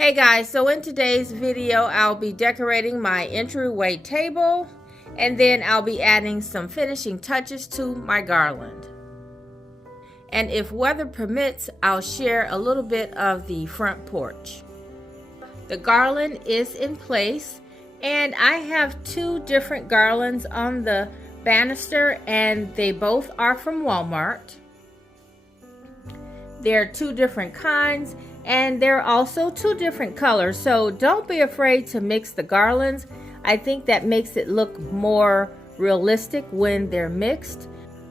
Hey guys, so in today's video I'll be decorating my entryway table, and then I'll be adding some finishing touches to my garland. And if weather permits, I'll share a little bit of the front porch. The garland is in place, and I have two different garlands on the banister, and they both are from Walmart. They're two different kinds, and they're also two different colors, so don't be afraid to mix the garlands. I think that makes it look more realistic when they're mixed,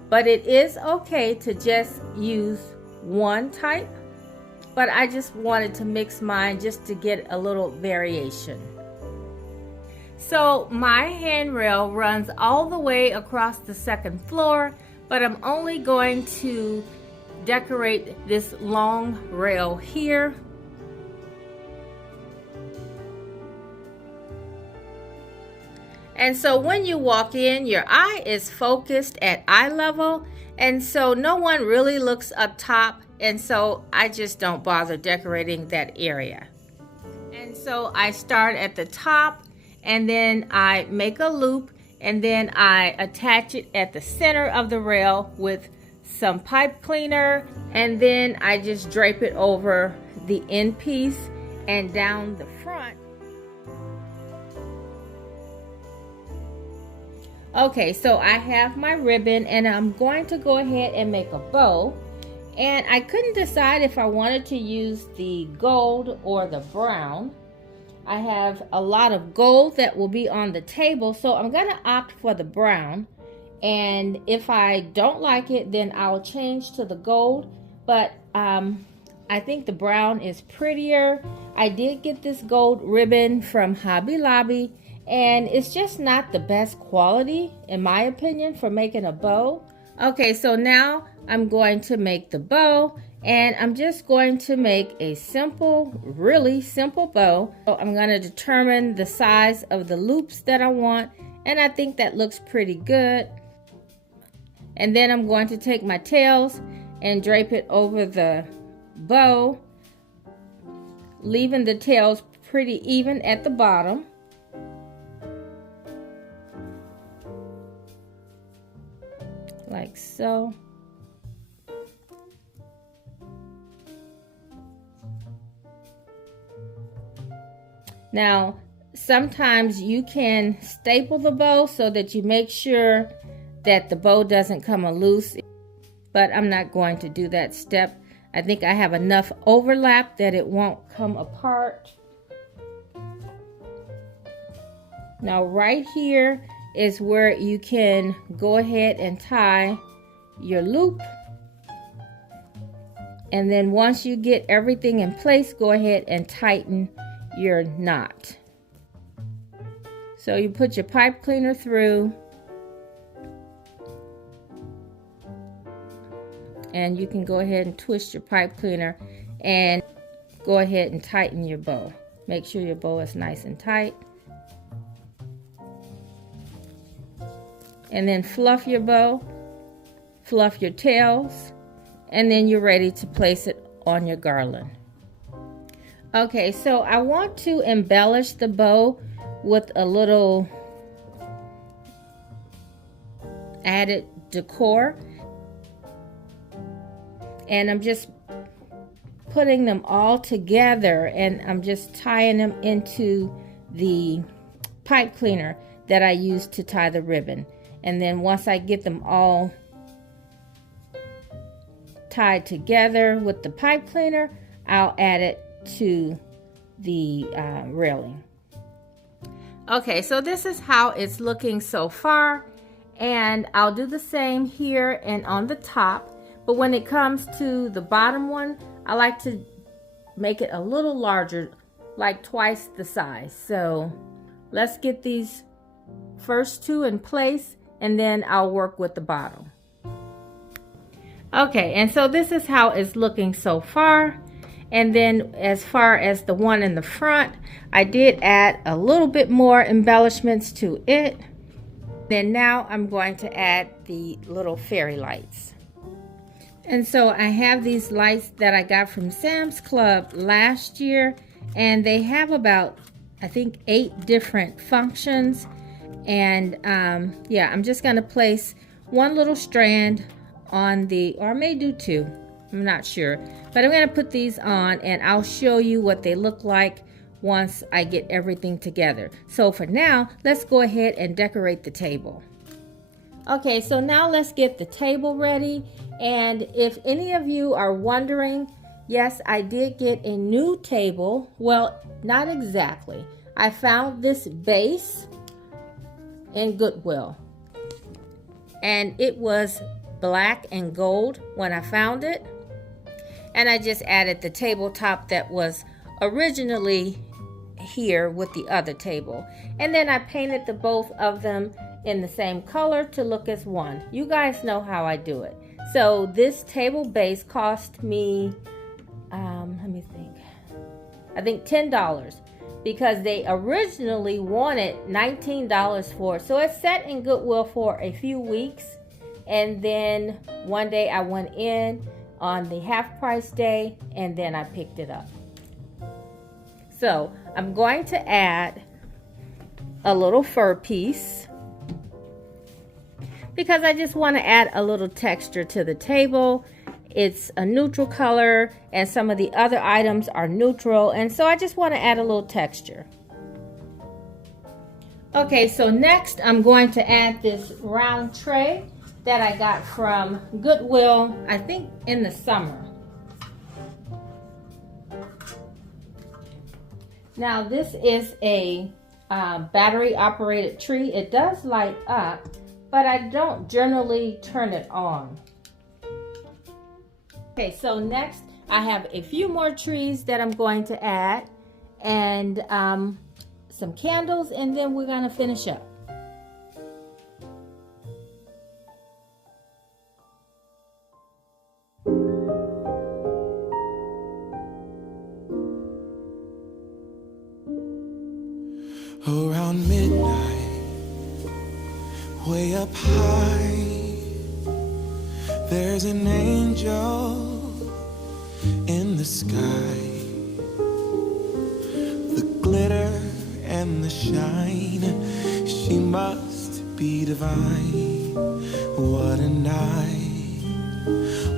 but it is okay to just use one type. But I just wanted to mix mine just to get a little variation. So my handrail runs all the way across the second floor, but I'm only going to decorate this long rail here. And so when you walk in, your eye is focused at eye level, and so no one really looks up top, and so I just don't bother decorating that area. And so I start at the top, and then I make a loop, and then I attach it at the center of the rail with some pipe cleaner, and then I just drape it over the end piece and down the front. Okay, so I have my ribbon, and I'm going to go ahead and make a bow, and I couldn't decide if I wanted to use the gold or the brown. I have a lot of gold that will be on the table, so I'm going to opt for the brown. And if I don't like it, then I'll change to the gold, but I think the brown is prettier. I did get this gold ribbon from Hobby Lobby, and it's just not the best quality, in my opinion, for making a bow. Okay, so now I'm going to make the bow, and I'm just going to make a simple, really simple bow. So I'm going to determine the size of the loops that I want, and I think that looks pretty good. And then I'm going to take my tails and drape it over the bow, leaving the tails pretty even at the bottom. Like so. Now, sometimes you can staple the bow so that you make sure that the bow doesn't come loose, but I'm not going to do that step. I think I have enough overlap that it won't come apart. Now right here is where you can go ahead and tie your loop, and then once you get everything in place, go ahead and tighten your knot. So you put your pipe cleaner through, and you can go ahead and twist your pipe cleaner and go ahead and tighten your bow. Make sure your bow is nice and tight. And then fluff your bow, fluff your tails, and then you're ready to place it on your garland. Okay, so I want to embellish the bow with a little added decor. And I'm just putting them all together, and I'm just tying them into the pipe cleaner that I used to tie the ribbon. And then once I get them all tied together with the pipe cleaner, I'll add it to the railing. Okay, so this is how it's looking so far, and I'll do the same here and on the top. But when it comes to the bottom one, I like to make it a little larger, like twice the size. So let's get these first two in place, and then I'll work with the bottom. Okay, and so this is how it's looking so far. And then as far as the one in the front, I did add a little bit more embellishments to it. Then now I'm going to add the little fairy lights. And so I have these lights that I got from Sam's Club last year, and they have about, I think, 8 different functions. And yeah, I'm just gonna place one little strand on the, or I may do 2, I'm not sure, but I'm gonna put these on and I'll show you what they look like once I get everything together. So for now, let's go ahead and decorate the table. Okay, so now let's get the table ready. And if any of you are wondering, yes, I did get a new table. Well, not exactly. I found this base in Goodwill, and it was black and gold when I found it, and I just added the tabletop that was originally here with the other table, and then I painted the both of them in the same color to look as one. You guys know how I do it. So this table base cost me let me think, I think $10, because they originally wanted $19 for it. So it sat in Goodwill for a few weeks, and then one day I went in on the half price day and then I picked it up. So I'm going to add a little fur piece because I just want to add a little texture to the table. It's a neutral color and some of the other items are neutral, and so I just want to add a little texture. Okay, so next I'm going to add this round tray that I got from Goodwill, I think in the summer. Now this is a battery operated tree. It does light up, but I don't generally turn it on. Okay, so next I have a few more trees that I'm going to add, and some candles, and then we're going to finish up. Around midnight, way up high, there's an angel in the sky. The glitter and the shine, she must be divine. What a night,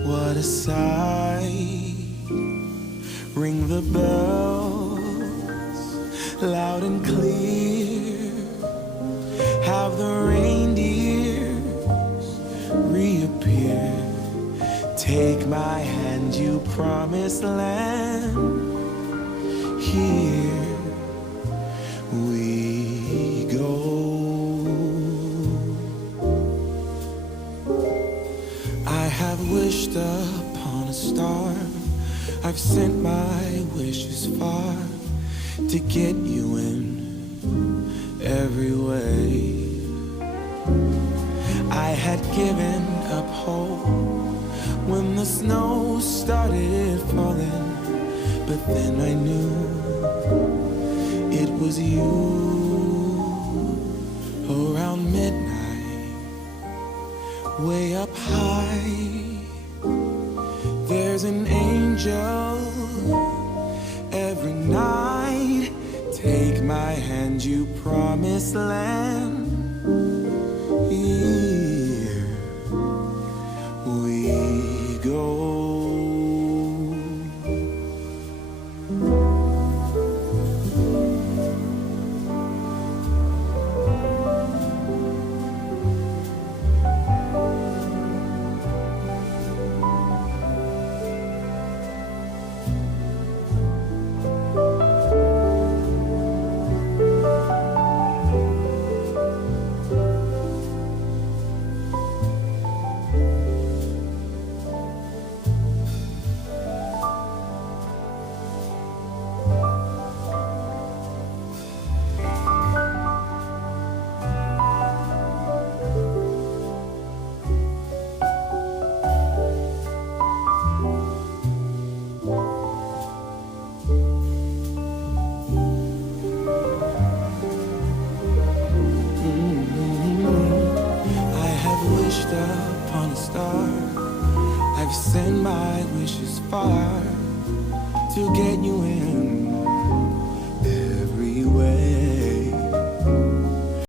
what a sight. Ring the bells loud and clear. Have the reindeers reappear. Take my hand, you promised land. Here we go. I have wished upon a star. I've sent my wishes far to get you in every way. I had given up hope when the snow started falling, but then I knew it was you. Around midnight, way up high, there's an angel every night. Take my hand, you promised land. Here we go. Upon a star, I've sent my wishes far to get you in